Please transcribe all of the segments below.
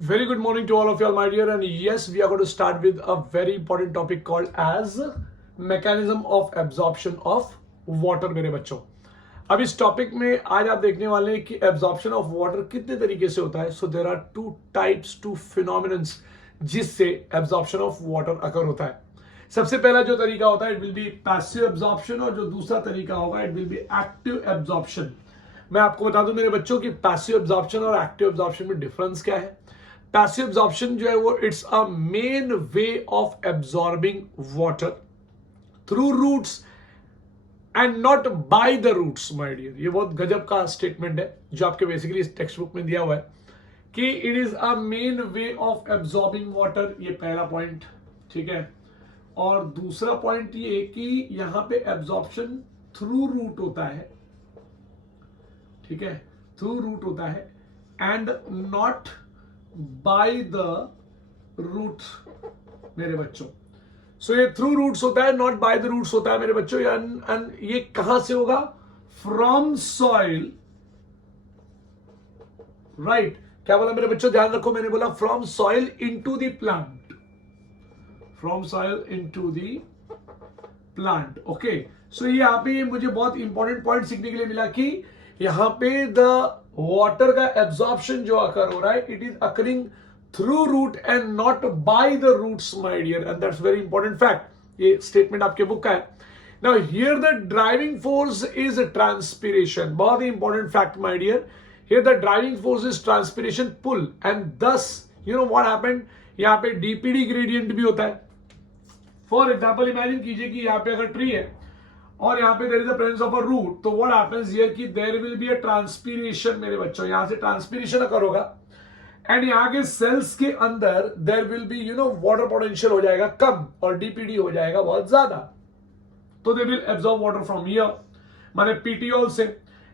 Very good morning to all of you all, my dear. And yes, we are going to start with a very important topic called as mechanism of absorption of water मेरे बच्चों. अब इस topic में आज आप देखने वाले हैं कि एब्जॉर्प्शन ऑफ वाटर कितने तरीके से होता है. So there are two types, two phenomenons जिससे एब्जॉर्प्शन ऑफ वाटर अकर होता है. सबसे पहला जो तरीका होता है it will be passive absorption, और जो दूसरा तरीका होगा it will be active absorption. मैं आपको बता दूं मेरे बच्चों की पैसिव एब्जॉर्प्शन और एक्टिव एब्जॉर्प्शन में डिफरेंस क्या है. पैसिव एब्जॉर्प्शन जो है वो it's a main way of absorbing water through roots and not by the roots. My dear, ये बहुत गजब का स्टेटमेंट है जो आपके बेसिकली इस टेक्स्ट बुक में दिया हुआ है कि it is a main way of absorbing water. ये पहला पॉइंट, ठीक है. और दूसरा पॉइंट ये कि यहां पे एब्जॉर्प्शन थ्रू रूट होता है, ठीक है, थ्रू रूट होता है and not by the root मेरे बच्चों. सो ये थ्रू रूट्स होता है, नॉट बाय द रूट्स होता है मेरे बच्चों. ये कहां से होगा? From soil, right. क्या बोला मेरे बच्चों? ध्यान रखो, मैंने बोला from soil into the plant, from soil into the plant. Okay, so ये यहां पे मुझे बहुत इंपॉर्टेंट पॉइंट सीखने के लिए मिला कि यहां पे द वाटर का एब्जॉर्प्शन जो अकर हो रहा है it is occurring through root and not by the roots my dear, and that's very important fact. ये स्टेटमेंट आपके बुक का है. Now here the driving force is transpiration. बहुत ही important fact my dear. Here the driving force is transpiration pull, and thus you know what happened, यहां पे DPD gradient भी होता है. फॉर एग्जाम्पल इमेजिन कीजिए कि यहाँ पे अगर ट्री है और यहाँ पे there is the presence of a root, तो व्हाट हैपेंस हियर कि there will be a transpiration मेरे बच्चों. यहां से ट्रांसपिरेशन अकर होगा एंड यहाँ के सेल्स के अंदर there will be you know water potential हो जाएगा कम और डीपीडी हो जाएगा बहुत ज्यादा. तो they will absorb water from here, माने पीटीओल से,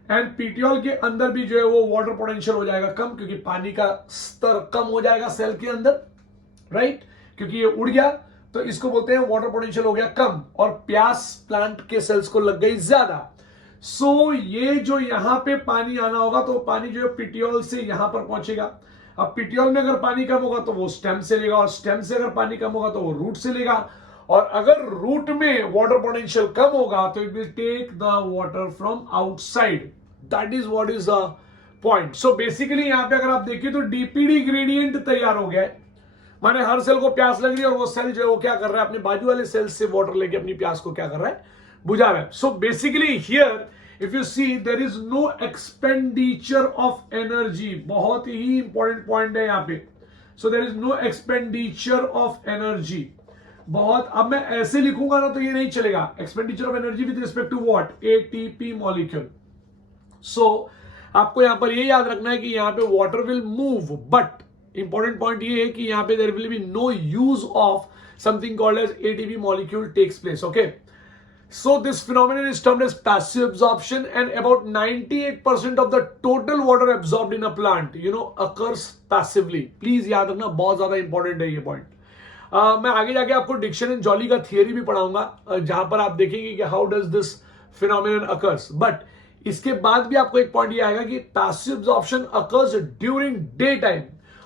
एंड पीटीओल के अंदर भी जो है वो वाटर पोटेंशियल हो जाएगा कम क्योंकि पानी का स्तर कम हो जाएगा सेल के अंदर, राइट. क्योंकि ये उड़ गया तो इसको बोलते हैं वाटर पोटेंशियल हो गया कम और प्यास प्लांट के सेल्स को लग गई ज्यादा. सो ये जो यहां पे पानी आना होगा तो पानी जो है पिटियोल से यहां पर पहुंचेगा. अब पिटियोल में अगर पानी कम होगा तो वो स्टेम से लेगा, और स्टेम से अगर पानी कम होगा तो वो रूट से लेगा, और अगर रूट में वाटर पोटेंशियल कम होगा तो it will take the water from outside. That is what is the point. So basically यहां पे अगर आप देखिए तो डीपीडी ग्रेडियंट तैयार हो गया है, माने हर सेल को प्यास लग रही है और वो सेल जो है वो क्या कर रहा है, अपने बाजू वाले सेल से वाटर लेके अपनी प्यास को क्या कर रहा है, बुझा रहा है. So basically here if you see there is no expenditure of energy. बहुत ही इंपॉर्टेंट पॉइंट है यहाँ पे. So there is no expenditure of energy. बहुत, अब मैं ऐसे लिखूंगा ना तो ये नहीं चलेगा. Expenditure of energy with respect to what? ATP molecule. So आपको यहां पर ये याद रखना है कि यहां पे water will move, but important point ये है कि यहां पे there will be no use of something called as ATP molecule takes place. Okay, so this phenomenon is termed as passive absorption, and about 98% of the total water absorbed in a plant you know occurs passively. Please याद रखना, बहुत ज्यादा important है ये point. मैं आगे जाके आपको डिक्शन एंड जॉली का थियरी भी पढ़ाऊंगा जहां पर आप देखेंगे कि how does this phenomenon occurs. But इसके बाद भी आपको एक पॉइंट ये आएगा कि passive absorption occurs during day time.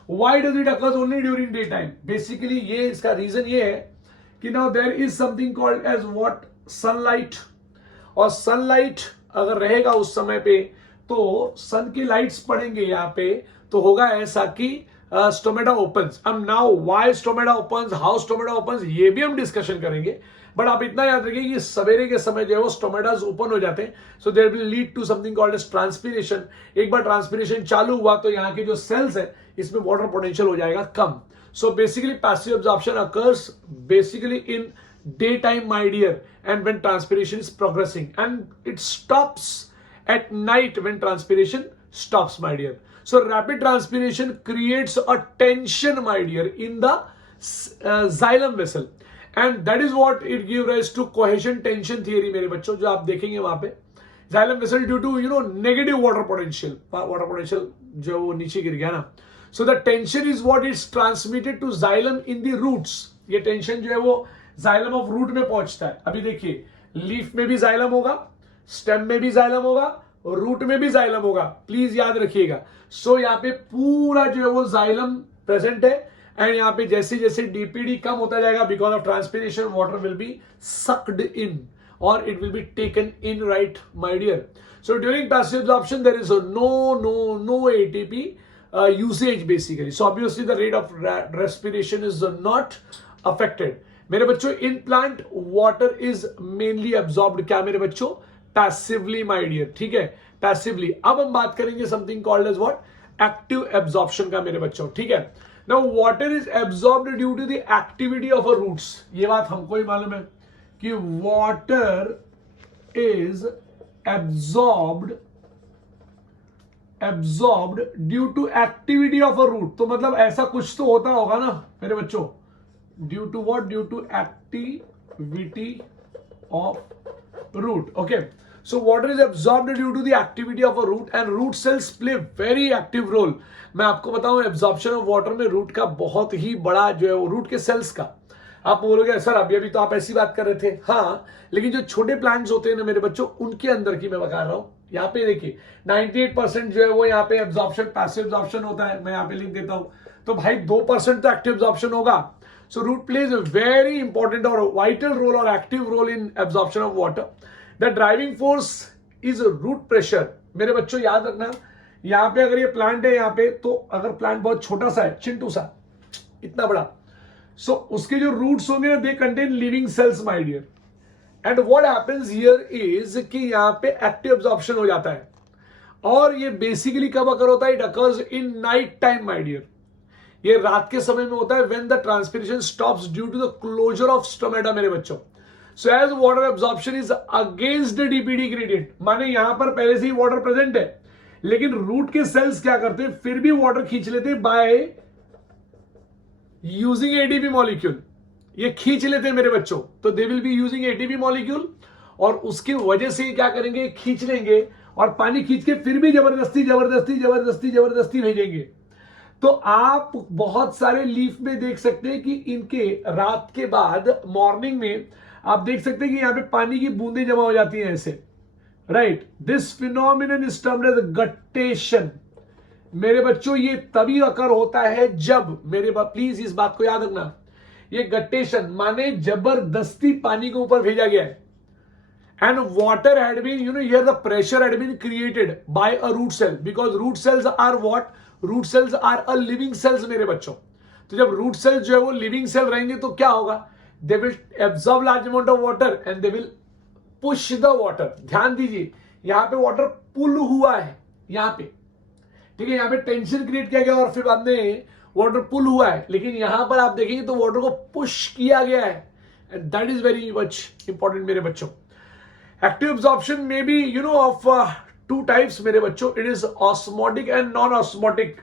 Why does it occurs only during daytime? Basically ये इसका रीजन ये है कि now there is something called as what? Sunlight. और सनलाइट अगर रहेगा उस समय पे तो सन की लाइट्स पड़ेंगे यहाँ पे तो होगा ऐसा कि स्टोमेटा ओपन्स. अब now why stomata opens, how stomata opens, ये भी हम डिस्कशन करेंगे. बट आप इतना याद रखिए कि सवेरे के समय जो है वो स्टोमेटास ओपन हो जाते हैं. So there will lead to something called as transpiration. एक बार ट्रांसपिरेशन चालू हुआ तो यहाँ के जो सेल्स है इसमें वाटर पोटेंशियल हो जाएगा कम. So basically passive absorption occurs basically in daytime my dear, and when transpiration is progressing, and it stops at night when transpiration stops my dear. So rapid transpiration creates a tension my dear in the xylem vessel, and that is what it gives rise to cohesion tension theory मेरे बच्चों, जो आप देखेंगे वहां पे xylem vessel due to you know negative water potential जो वो नीचे गिर गया ना. So the tension is what is transmitted to xylem in the roots. ये tension जो है वो जाइलम ऑफ रूट में पहुंचता है. अभी देखिए लीफ में भी जाइलम होगा, स्टेम में भी जाइलम होगा, रूट में भी जाइलम होगा. प्लीज याद रखिएगा. सो यहाँ पे पूरा जो है वो जाइलम प्रेजेंट है, एंड यहाँ पे जैसे जैसे डीपीडी कम होता जाएगा because of transpiration water will be sucked in और it will be taken in, right my dear. So during passive absorption there is no ATP usage basically. So obviously the rate of respiration is not affected. मेरे बच्चों in plant water is mainly absorbed क्या मेरे बच्चों? Passively my dear. ठीक है, passively. अब हम बात करेंगे something called as what? Active absorption का मेरे बच्चों. ठीक है. Now water is absorbed due to the activity of a roots. ये बात हमको ही मालूम है कि water is absorbed due to activity of a root. तो मतलब ऐसा कुछ तो होता होगा ना मेरे बच्चों, due to what? Due to activity of root. Okay, so water is absorbed due to the activity of a root and root cells play very active role. मैं आपको बताऊं एब्जॉर्प्शन ऑफ वाटर में रूट का बहुत ही बड़ा जो है वो रूट के सेल्स का. आप बोलोगे सर अभी तो आप ऐसी बात कर रहे थे, हाँ, लेकिन जो छोटे प्लांट्स होते हैं ना मेरे बच्चों, उनके अंदर की मैं बता रहा हूं. यहाँ पे देखिए 98% जो है वो यहाँ पे एब्जॉर्प्शन, पैसिव एब्जॉर्प्शन होता है. मैं यहाँ पे लिख देता हूं. तो भाई 2% तो एक्टिव एब्जॉर्प्शन होगा. So root plays a very important और वाइटल रोल और active role in absorption of water. The driving force is root pressure. मेरे बच्चों याद रखना, यहाँ पे अगर ये प्लांट है यहाँ पे, तो अगर प्लांट बहुत छोटा सा है, चिंटू सा, इतना बड़ा, सो उसके जो रूट्स होंगे ना, they contain living cells my dear. And what happens here is कि यहाँ पे एक्टिव एब्जॉर्प्शन हो जाता है. और ये बेसिकली कब अकर होता है? It occurs in night time my dear. ये रात के समय में होता है when the transpiration stops due to the closure of stomata मेरे बच्चों. So as water absorption is against the DPD gradient, माने यहां पर पहले से ही वाटर प्रेजेंट है, लेकिन रूट के सेल्स क्या करते हैं, फिर भी वाटर खींच लेते हैं बाय यूजिंग एटीपी मॉलिक्यूल. ये खींच लेते हैं मेरे बच्चों, तो they will be using ATP molecule, और उसकी वजह से क्या करेंगे, खींच लेंगे और पानी खींच के फिर भी जबरदस्ती भेजेंगे. तो आप बहुत सारे लीफ में देख सकते हैं कि इनके रात के बाद मॉर्निंग में आप देख सकते हैं कि यहां पे पानी की बूंदें जमा हो जाती हैं ऐसे, right. This phenomenon is termed as guttation. मेरे बच्चों ये तभी अकर होता है जब, मेरे प्लीज इस बात को याद रखना, ये गट्टेशन माने जबरदस्ती पानी के ऊपर भेजा गया है. And water had been, you know, here the pressure had been created by a root cell, because root cells are what? Root cells are a living cells मेरे बच्चों. तो जब रूट सेल्स जो है वो लिविंग सेल रहेंगे तो क्या होगा? They will absorb large amount of water and they will push the water. ध्यान दीजिए, यहां पे वाटर पुल हुआ है, यहां पे, ठीक है, यहां पे टेंशन क्रिएट किया गया और फिर बाद में वाटर पुल हुआ है, लेकिन यहां पर आप देखेंगे तो वाटर को पुश किया गया है. And that is very much important मेरे बच्चों. एक्टिव एब्जॉर्प्शन में be, you know, of two types मेरे बच्चों. It is osmotic and non osmotic.